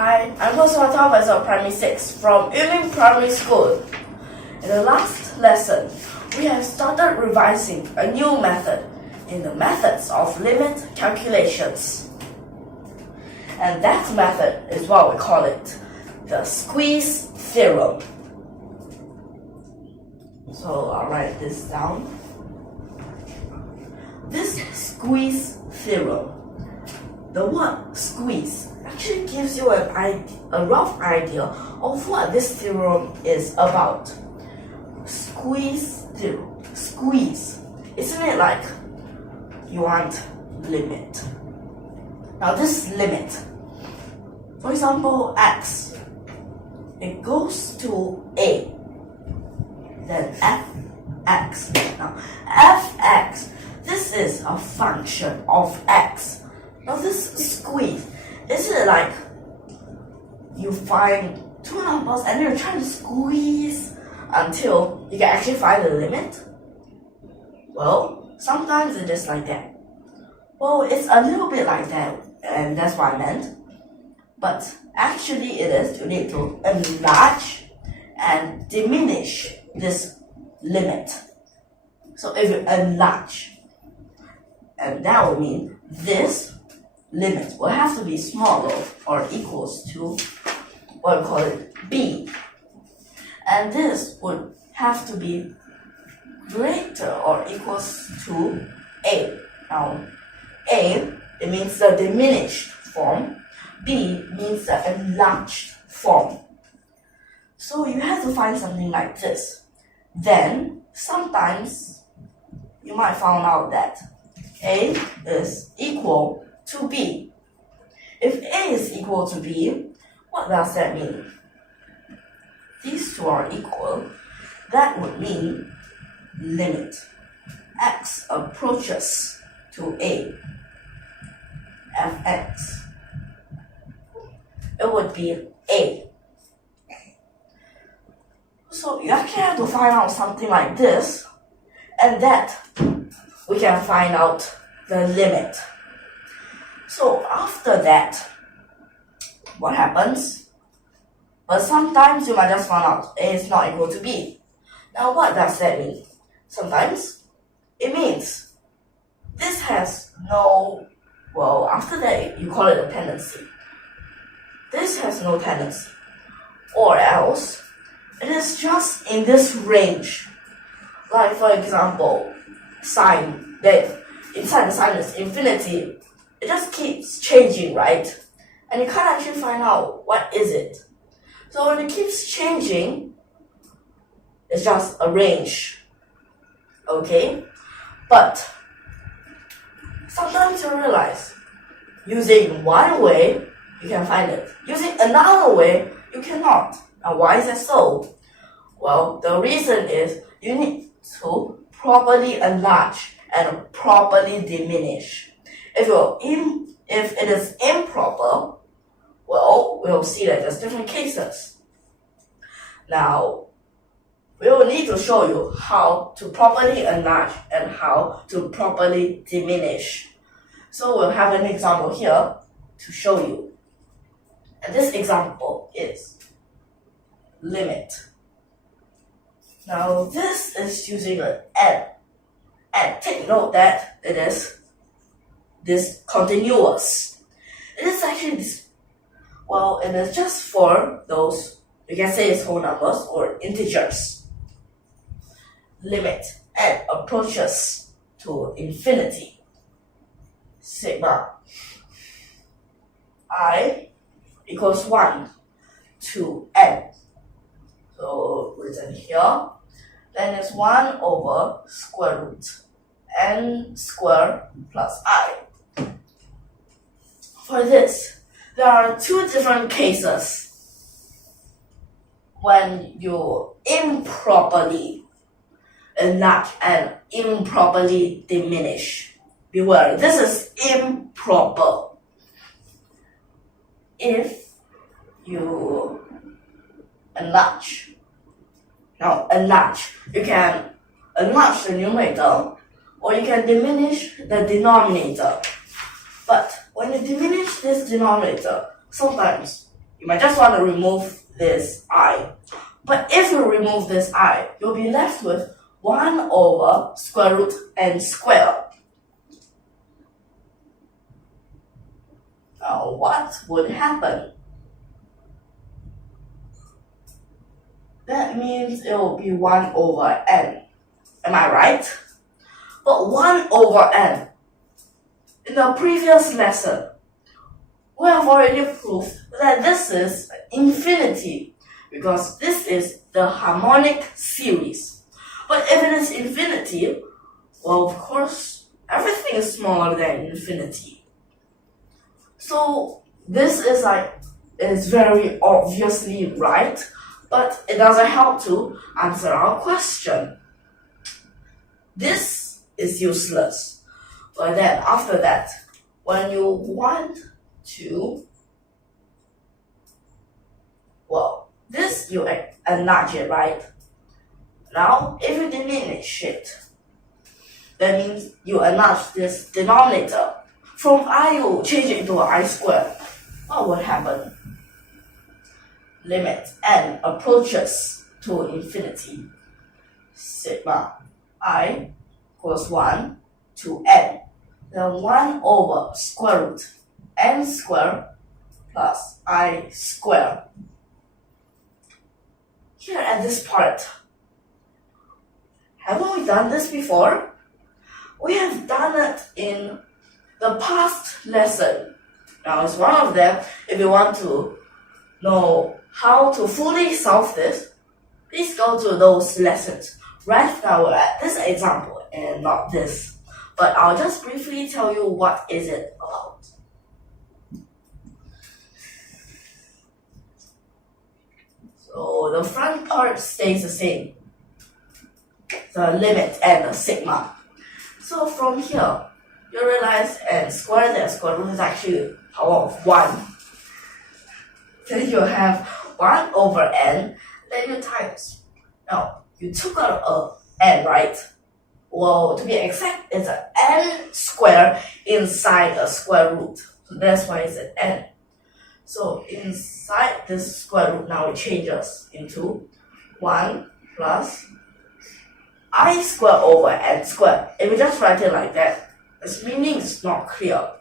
Hi, I'm Professor of Primary 6 from YUMIN Primary School. In the last lesson, we have started revising a new method in the methods of limit calculations. And that method is what we call it, the squeeze theorem. So I'll write this down. This squeeze theorem, the word squeeze actually gives you a rough idea of what this theorem is about. Squeeze theorem. Squeeze. Isn't it like you want limit? Now this limit, for example, x, it goes to a, then fx. Now fx, this is a function of x. Now this squeeze, is it like you find two numbers and you're trying to squeeze until you can actually find the limit? Well, sometimes it is like that. Well, it's a little bit like that, and that's what I meant. But actually it is, you need to enlarge and diminish this limit. So if you enlarge, and that would mean this limit will have to be smaller or equals to what we call it b. And this would have to be greater or equals to a. Now, a, it means the diminished form. B means the enlarged form. So you have to find something like this. Then, sometimes you might find out that a is equal to b. If a is equal to b, what does that mean? These two are equal. That would mean limit x approaches to a, fx. It would be a. So you actually have to find out something like this, and that we can find out the limit. So after that, what happens? But sometimes you might just find out a is not equal to b. Now what does that mean? Sometimes it means this has no, well, after that you call it a tendency. This has no tendency. Or else, it is just in this range. Like for example, sine, that inside the sine is infinity. It just keeps changing, right? And you can't actually find out what is it. So when it keeps changing, it's just a range. Okay? But sometimes you realize using one way, you can find it. Using another way, you cannot. Now why is that so? Well, the reason is you need to properly enlarge and properly diminish. If it is improper, well, we'll see that there's different cases. Now, we will need to show you how to properly enlarge and how to properly diminish. So we'll have an example here to show you. And this example is limit. Now this is using an n. And take note that it is this continuous. It is actually this, well, it is just for those, you can say it's whole numbers or integers. Limit n approaches to infinity. Sigma I equals 1 to n. So written here, then it's 1 over square root n squared plus I. For this, there are two different cases when you improperly enlarge and improperly diminish. Beware, this is improper. If you enlarge, now enlarge, you can enlarge the numerator or you can diminish the denominator. But when you diminish this denominator, sometimes you might just want to remove this I. But if you remove this I, you'll be left with 1 over square root n squared. Now, what would happen? That means it will be 1 over n. Am I right? But 1 over n. In the previous lesson, we have already proved that this is infinity because this is the harmonic series. But if it is infinity, well, of course, everything is smaller than infinity. So this is very obviously right, but it doesn't help to answer our question. This is useless. But then after that, when you want to, well, this you enlarge it, right? Now, if you diminish it, that means you enlarge this denominator. From I, you change it into I squared. What would happen? Limit n approaches to infinity. Sigma I equals 1 to n. Then 1 over square root n squared plus I squared. Here at this part, haven't we done this before? We have done it in the past lesson. Now it's one of them. If you want to know how to fully solve this, please go to those lessons. Right now we're at this example and not this. But I'll just briefly tell you what is it about. So the front part stays the same. The limit and the sigma. So from here, you realize n squared and square root is actually power of 1. Then you have 1 over n, then you times. Now, you took out a n, right? Well, to be exact, it's an n squared inside a square root. So that's why it's an n. So inside this square root, now it changes into 1 plus I squared over n squared. If you just write it like that, its meaning is not clear.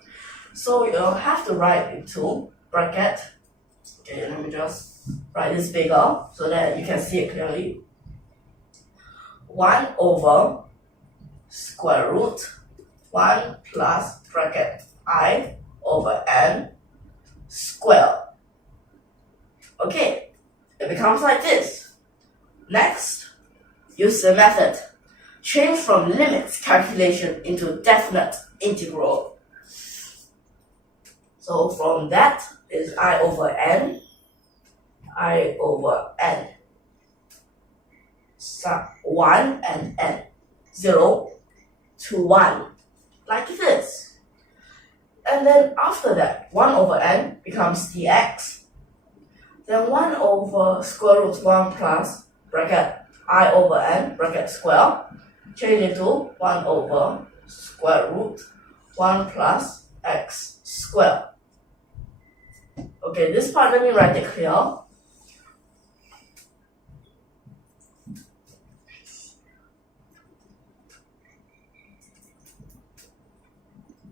So you'll have to write into bracket. Okay, let me just write this bigger so that you can see it clearly. 1 over square root 1 plus bracket I over n squared. Okay, it becomes like this. Next, use the method. Change from limits calculation into definite integral. So from that is I over n, 1 and n, 0 to 1, like this. And then after that, 1 over n becomes dx. Then 1 over square root 1 plus bracket I over n bracket square, change into 1 over square root 1 plus x squared. Okay, this part, let me write it clear.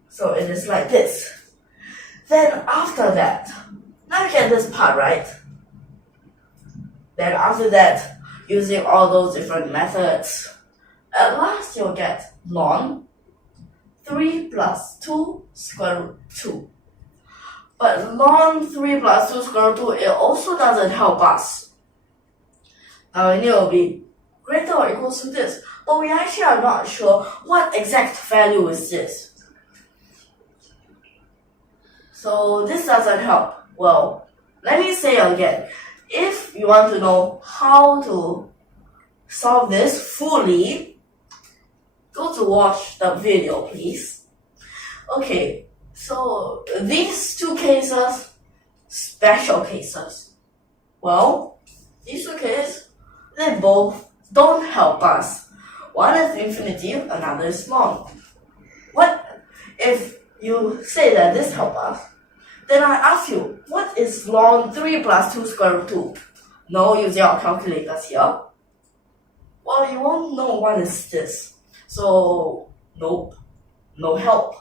So it is like this. Then after that, now you get this part, right? Then after that, using all those different methods, at last you'll get ln 3 plus 2 square root 2. But ln 3 plus 2 square root 2, it also doesn't help us. Now it will be greater or equal to this, but we actually are not sure what exact value is this. So this doesn't help. Well, let me say again, if you want to know how to solve this fully, go to watch the video, please. Okay, so these two cases, special cases. Well, these two cases, they both don't help us. One is infinity, another is long. What if you say that this helps us? Then I ask you, what is ln 3 plus 2 square root 2? No, using our calculators here. Well, you won't know what is this. So, nope, no help.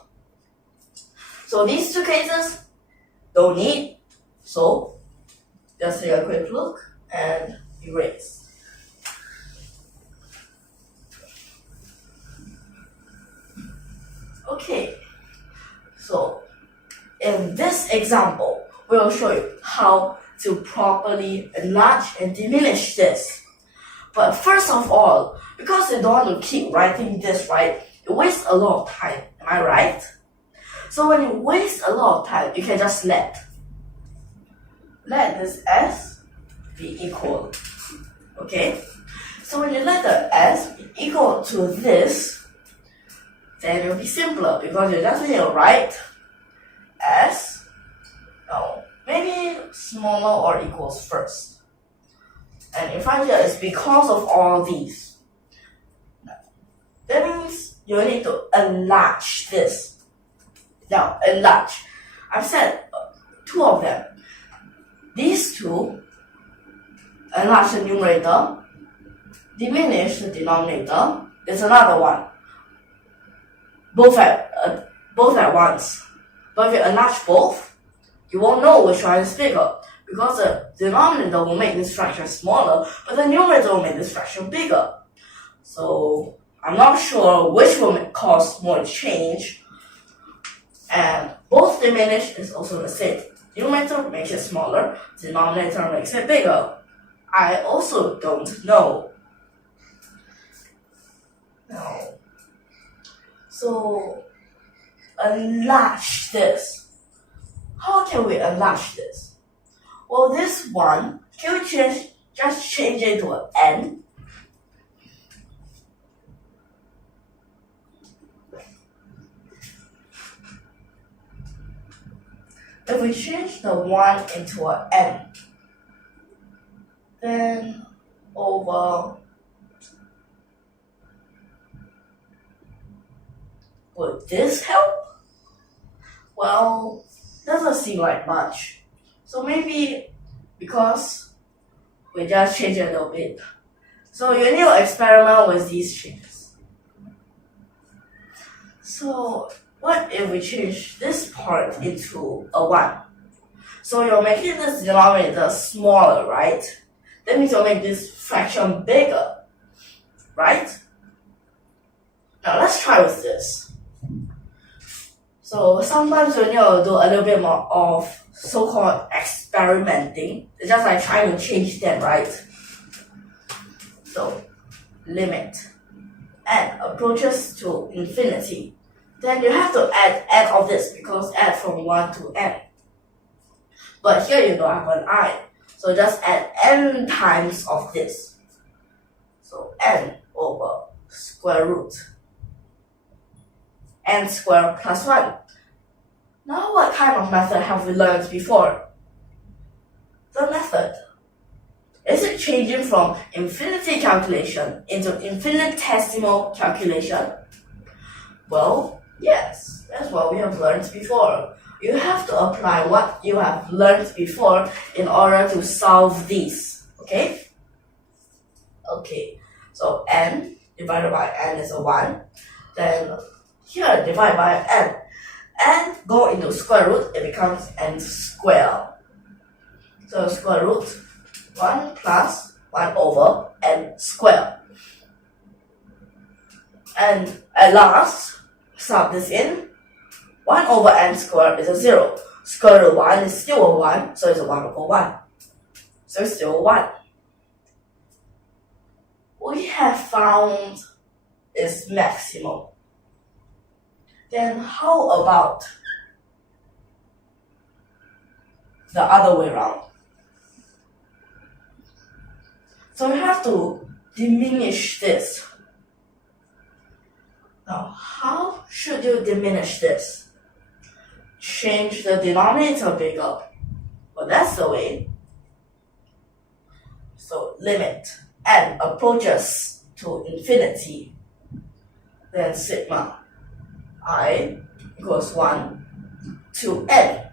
So these two cases, don't need. So, just take a quick look and erase. Okay, so in this example, we'll show you how to properly enlarge and diminish this. But first of all, because you don't want to keep writing this, right, it wastes a lot of time, am I right? So when you waste a lot of time, you can just let this s be equal, okay? So when you let the s be equal to this, then it will be simpler because you just need to write s, no, maybe smaller or equals first. And in front here is because of all these. That means you need to enlarge this. Now, enlarge. I've said two of them. These two, enlarge the numerator, diminish the denominator, is another one. Both at once. But if you enlarge both, you won't know which one is bigger because the denominator will make this fraction smaller, but the numerator will make this fraction bigger. So I'm not sure which will cause more change. And both diminish is also the same. Numerator makes it smaller, denominator makes it bigger. I also don't know. Now, so enlarge this. How can we enlarge this? Well, this one, can we just change it to an n? If we change the 1 into an n, then over, would this help? Well, doesn't seem like much. So maybe because we just change it a little bit. So you need to experiment with these changes. So what if we change this part into a 1? So you're making this denominator smaller, right? That means you'll make this fraction bigger, right? Now let's try with this. So sometimes you need to do a little bit more of so-called experimenting. It's just like trying to change them, right? So limit n approaches to infinity. Then you have to add n of this because add from 1 to n. But here you don't have an I. So just add n times of this. So n over square root n squared plus 1. Now what kind of method have we learned before? The method. Is it changing from infinity calculation into infinitesimal calculation? Well, yes, that's what we have learned before. You have to apply what you have learned before in order to solve these, okay? Okay, so n divided by n is a 1. Then here, divide by n. n go into square root, it becomes n squared. So square root 1 plus 1 over n squared. And at last, sub this in. 1 over n squared is a 0. Square root 1 is still a 1, so it's a 1 over 1. So it's still 1. We have found its maximum. Then how about the other way around? So we have to diminish this. Now, how should you diminish this? Change the denominator bigger. Well, that's the way. So limit n approaches to infinity. Then sigma I equals 1 to n.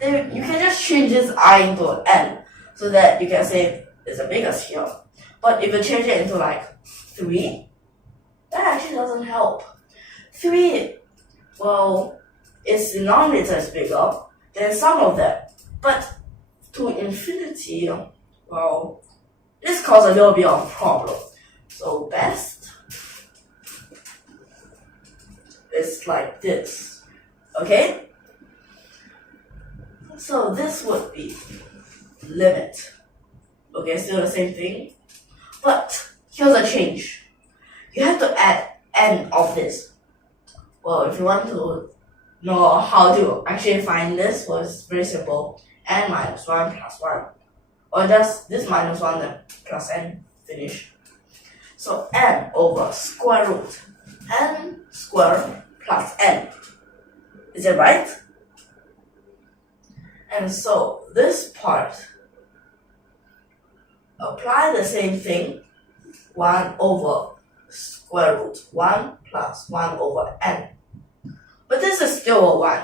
then you can just change this I into an N so that you can say it's the biggest here. But if you change it into like 3, that actually doesn't help. 3, well, its denominator is bigger than some of them. But to infinity, well, this causes a little bit of problem. So best is like this. Okay? So this would be limit. Okay, still the same thing. But here's a change. You have to add n of this. Well, if you want to know how to actually find this, well, it's very simple. N minus 1 plus 1. Or just this minus 1 then plus n, finish. So n over square root n squared plus n. Is it right? And so this part, apply the same thing, 1 over square root 1 plus 1 over n. But this is still a 1.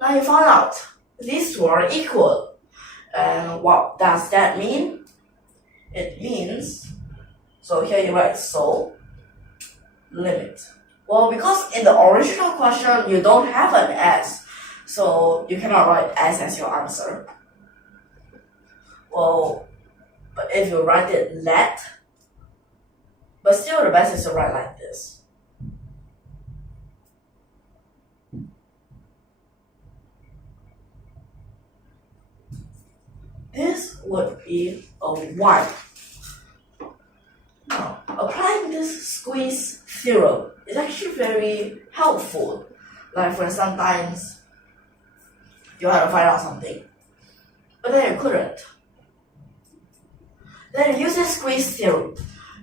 Now you found out these two are equal. And what does that mean? It means, so here you write so, limit. Well, because in the original question you don't have an s, so you cannot write s as your answer. Well, but if you write it let, but still the best is to write like this. This would be a 1. Now, applying this squeeze theorem is actually very helpful. Like for sometimes you want to find out something, but then you couldn't. Then you use the squeeze theorem.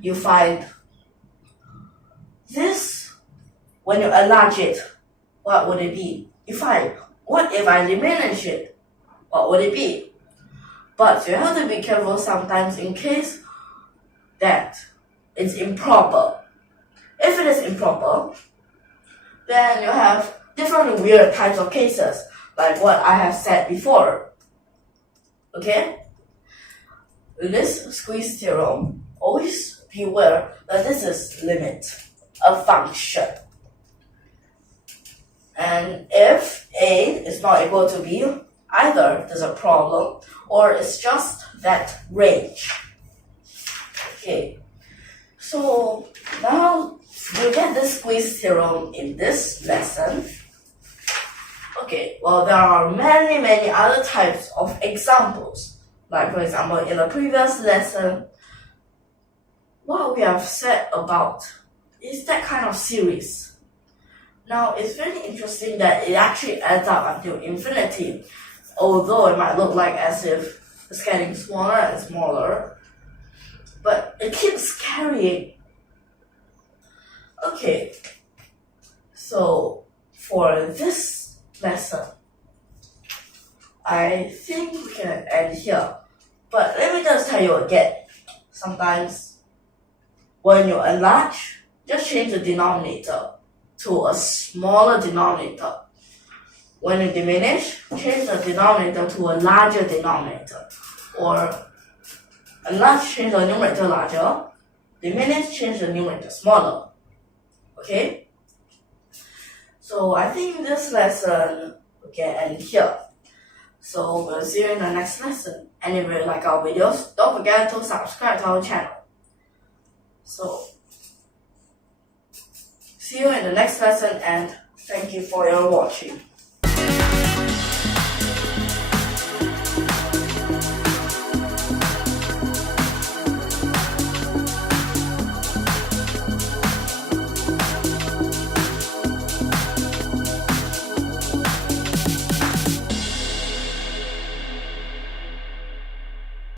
You find this, when you enlarge it, what would it be? You find, what if I diminish it? What would it be? But you have to be careful sometimes in case that it's improper. If it is improper, then you have different weird types of cases, like what I have said before. Okay? In this squeeze theorem, always beware that this is limit, a function. And if A is not equal to B, either there's a problem or it's just that range. Okay, so now you get this squeeze theorem in this lesson. Okay, well, there are many other types of examples. Like for example, in the previous lesson, what we have said about is that kind of series. Now, it's very interesting that it actually adds up until infinity, although it might look like as if it's getting smaller and smaller, but it keeps carrying. Okay, so for this lesson, I think we can end here. But let me just tell you again, sometimes when you enlarge, just change the denominator to a smaller denominator. When you diminish, change the denominator to a larger denominator. Or enlarge, change the numerator larger. Diminish, change the numerator smaller. Okay? So I think this lesson we can end here. So we'll see you in the next lesson. And if you like our videos, don't forget to subscribe to our channel. So, see you in the next lesson and thank you for your watching.